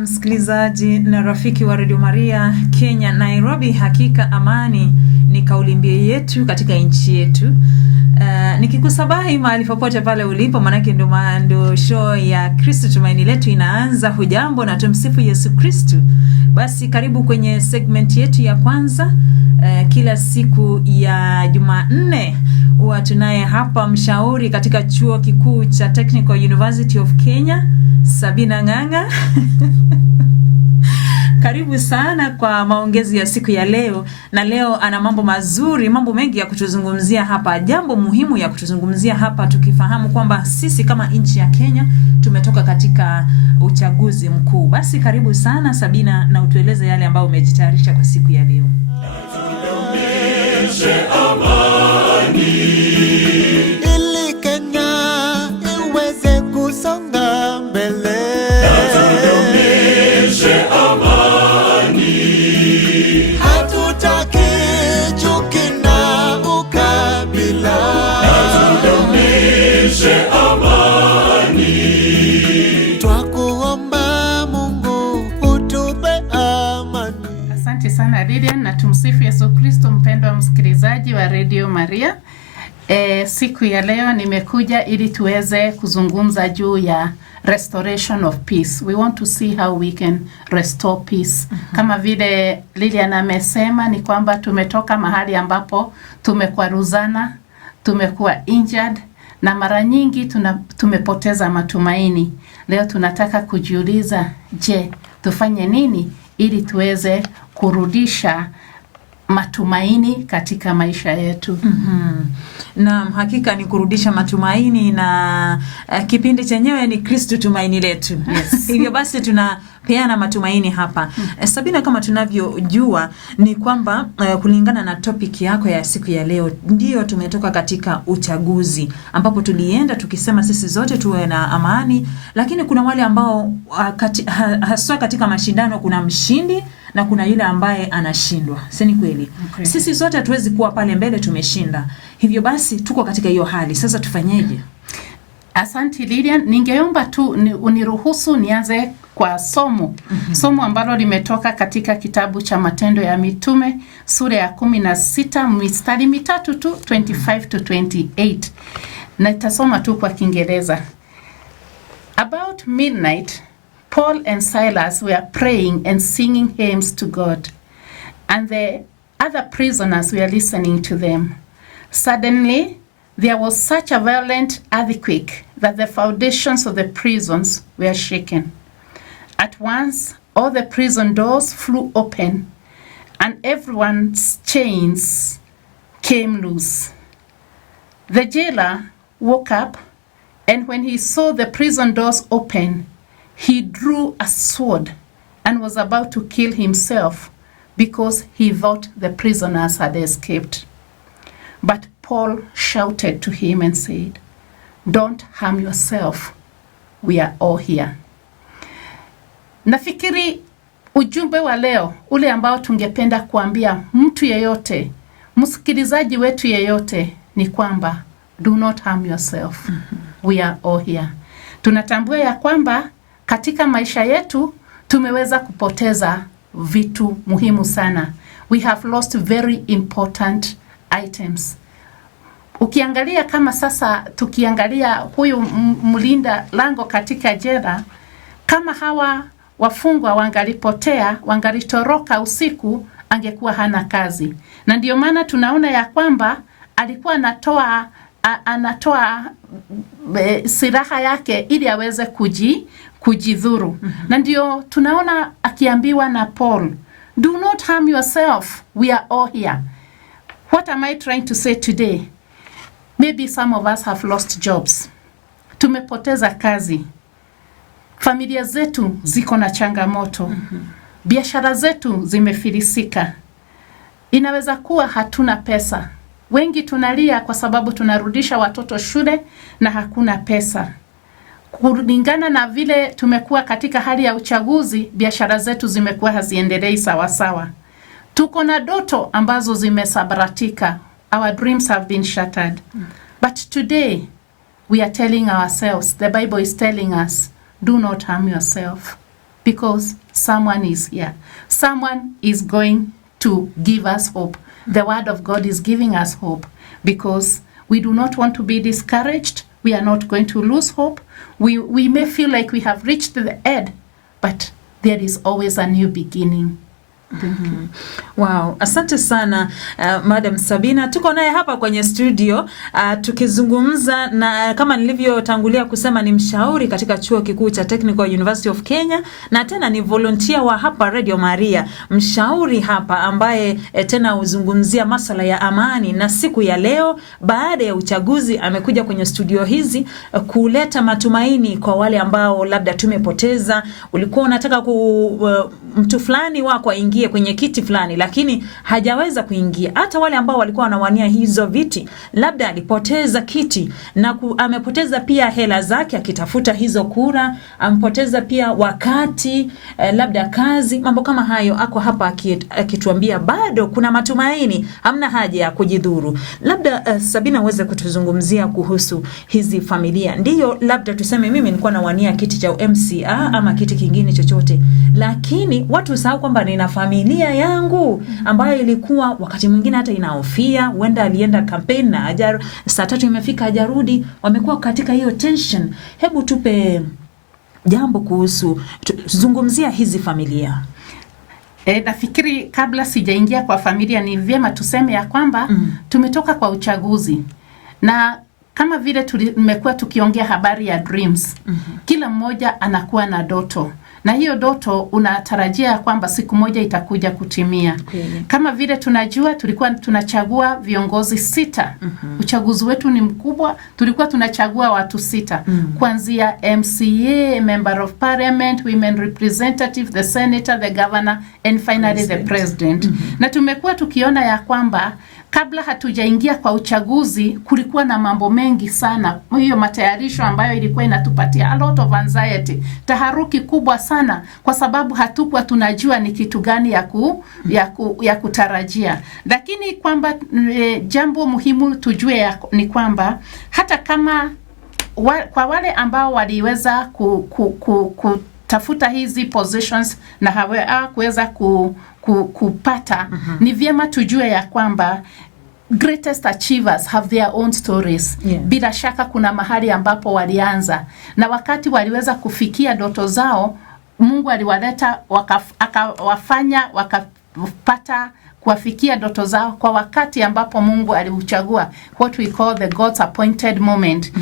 Msikilizaji na rafiki wa Radio Maria Kenya Nairobi, hakika amani ni kauli mbiu yetu katika nchi yetu. Nikikusabahi mahali popote pale ulipo, manake ndo show ya Kristo Tumaini Letu inaanza. Hujambo na tumsifu Yesu Kristo. Basi karibu kwenye segment yetu ya kwanza. Kila siku ya Jumanne huwa tunaye hapa mshauri katika chuo kikuu cha Technical University of Kenya, Sabina Ng. Karibu sana kwa maongezi ya siku ya leo, na leo ana mambo mazuri, mambo mengi ya kutuzungumzia hapa. Jambo muhimu ya kutuzungumzia hapa, tukifahamu kwamba sisi kama nchi ya Kenya tumetoka katika uchaguzi mkuu. Basi karibu sana Sabina, na utueleze yale ambayo umejitayarisha kwa siku ya leo. Ili Kenya iweze kusonga mbele, hatutaki chuki na ukabila, twakuomba Mungu utupe amani. Asante sana Lillian, na tumsifu Yesu Kristo. Mpendwa msikilizaji wa Radio Maria, siku ya leo nimekuja ili tuweze kuzungumza juu ya restoration of peace. We want to see how we can restore peace. Kama vile Lillian amesema, ni kwamba tumetoka mahali ambapo tumekwaruzana, tumekuwa injured, na mara nyingi tumepoteza matumaini. Leo tunataka kujiuliza, je, tufanye nini ili tuweze kurudisha matumaini katika maisha yetu? Naam, hakika ni kurudisha matumaini, na kipindi chenyewe ni Kristo Tumaini Letu. Yes. Hivyo basi tunapeana matumaini hapa. Sabina, kama tunavyojua ni kwamba kulingana na topic yako ya siku ya leo, ndio tumetoka katika uchaguzi ambapo tulienda tukisema sisi zote tuwe na amani, lakini kuna wale ambao haswa katika mashindano kuna mshindi na kuna yule ambaye anashindwa. Si kweli? Okay. Sisi sote hatuwezi kuwa pale mbele tumeshinda. Hivyo basi tuko katika hiyo hali. Sasa tufanyeje? Asante Lillian, ningeomba tu uniruhusu nianze kwa somo. Somo ambalo limetoka katika kitabu cha Matendo ya Mitume sura ya 16 mistari mitatu tu, 25 to 28. Na nitasoma tu kwa Kiingereza. About midnight, Paul and Silas were praying and singing hymns to God, and the other prisoners were listening to them. Suddenly, there was such a violent earthquake that the foundations of the prisons were shaken. At once, all the prison doors flew open, and everyone's chains came loose. The jailer woke up, and when he saw the prison doors open, he drew a sword and was about to kill himself because he thought the prisoners had escaped. But Paul shouted to him and said, "Don't harm yourself. We are all here." Nafikiri ujumbe wa leo ule ambao tungependa kuambia mtu yeyote, msikilizaji wetu yeyote, ni kwamba do not harm yourself. We are all here. Tunatambua ya kwamba katika maisha yetu tumeweza kupoteza vitu muhimu sana. We have lost very important items. Ukiangalia kama sasa, tukiangalia huyu mlinda lango katika jela, kama hawa wafungwa wangalipotea, wangalitoroka usiku, angekuwa hana kazi. Na ndio maana tunaona ya kwamba alikuwa anatoa silaha yake ili aweze kujidhuru. Na ndio tunaona akiambiwa na Paul, "Do not harm yourself. We are all here." What am I trying to say today? Maybe some of us have lost jobs. Tumepoteza kazi. Familia zetu ziko na changamoto. Biashara zetu zimefilisika. Inaweza kuwa hatuna pesa. Wengi tunalia kwa sababu tunarudisha watoto shule na hakuna pesa. Kulingana na vile tumekuwa katika hali ya uchaguzi, biashara zetu zimekuwa haziendelei sawa sawa. Tuko na ndoto ambazo zimesabaratika. Our dreams have been shattered. But today we are telling ourselves, the Bible is telling us, do not harm yourself. because someone is here. Someone is going to give us hope. The word of God is giving us hope because we do not want to be discouraged. We are not going to lose hope. We may feel like we have reached the end, but there is always a new beginning. Wow, asante sana Madam Sabina. Tuko naye hapa kwenye studio tukizungumza na kama nilivyotangulia kusema ni mshauri katika chuo kikuu cha Technical University of Kenya na tena ni volunteer wa hapa Radio Maria. Mshauri hapa ambaye tena uzungumzia masuala ya amani, na siku ya leo baada ya uchaguzi amekuja kwenye studio hizi kuleta matumaini kwa wale ambao labda tumepoteza. Ulikuwa unataka mtu fulani wako aingie kwenye kiti fulani lakini hajaweza kuingia. Hata wale ambao walikuwa wanawania hizo viti labda alipoteza kiti na amepoteza pia hela zake akitafuta hizo kura, amepoteza pia wakati labda kazi, mambo kama hayo. Ako hapa akituambia bado kuna matumaini, hamna haja ya kujidhuru. Labda Sabina uweze kutuzungumzia kuhusu hizi familia. Ndiyo, labda tuseme mimi nilikuwa nawania kiti cha MCA ama kiti kingine chochote, lakini watu usahau kwamba nina familia yangu ambayo ilikuwa wakati mwingine hata inaofia, huenda alienda campaign na saa 3 imefika hajarudi, wamekuwa katika hiyo tension. Hebu tupe jambo kuhusu zungumzia hizi familia. Nafikiri kabla sijaingia kwa familia ni vyema tuseme ya kwamba tumetoka kwa uchaguzi, na kama vile tumekuwa tukiongea habari ya dreams. Kila mmoja anakuwa na ndoto, na hiyo ndoto unatarajia kwamba siku moja itakuja kutimia. Kama vile tunajua tulikuwa tunachagua viongozi 6. Uchaguzi wetu ni mkubwa, tulikuwa tunachagua watu 6. Kuanzia MCA, Member of Parliament, Women Representative, the Senator, the Governor and finally the President. Na tumekuwa tukiona ya kwamba kabla hatujaingia kwa uchaguzi kulikuwa na mambo mengi sana. Hiyo matayarisho ambayo ilikuwa inatupatia a lot of anxiety, taharuki kubwa sana, kwa sababu hatukuwa tunajua ni kitu gani ya kutarajia. Lakini kwamba jambo muhimu tujue ni kwamba hata kama kwa wale ambao waliweza kutafuta hizi positions na hawakuweza kupata, ni vyema tujue ya kwamba greatest achievers have their own stories. Bila shaka kuna mahali ambapo walianza, na wakati waliweza kufikia ndoto zao, Mungu aliwaleta akawafanya wakapata kuwafikia ndoto zao kwa wakati ambapo Mungu aliuchagua, what we call the God's appointed moment.